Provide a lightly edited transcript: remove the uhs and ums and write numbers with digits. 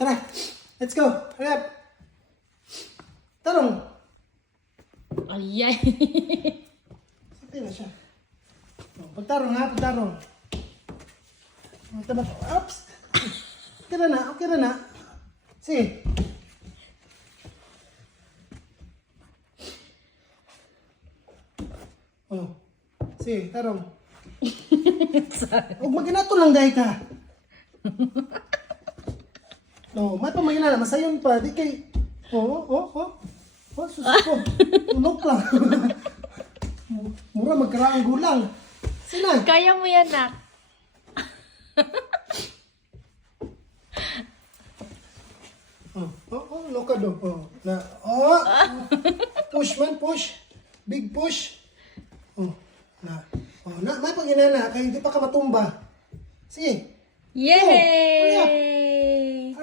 Tara, let's go. Hurry up. Tarong. Ayay. Sakti na siya. Pagtarong ha, pagtarong. Tama, oops. Okay na na. Sige. Oh. Sige, tarong. Huwag maginato lang dahil ka. No, may pamagina na, masayon pa. Di kay... Oh, susuko. Tulog lang. Mura magkaraang gulang. Sina? Kaya mo yan, nak. Lokado. Push man, push. Big push. May pag-inana, kaya hindi pa ka matumba. Sige. Yay!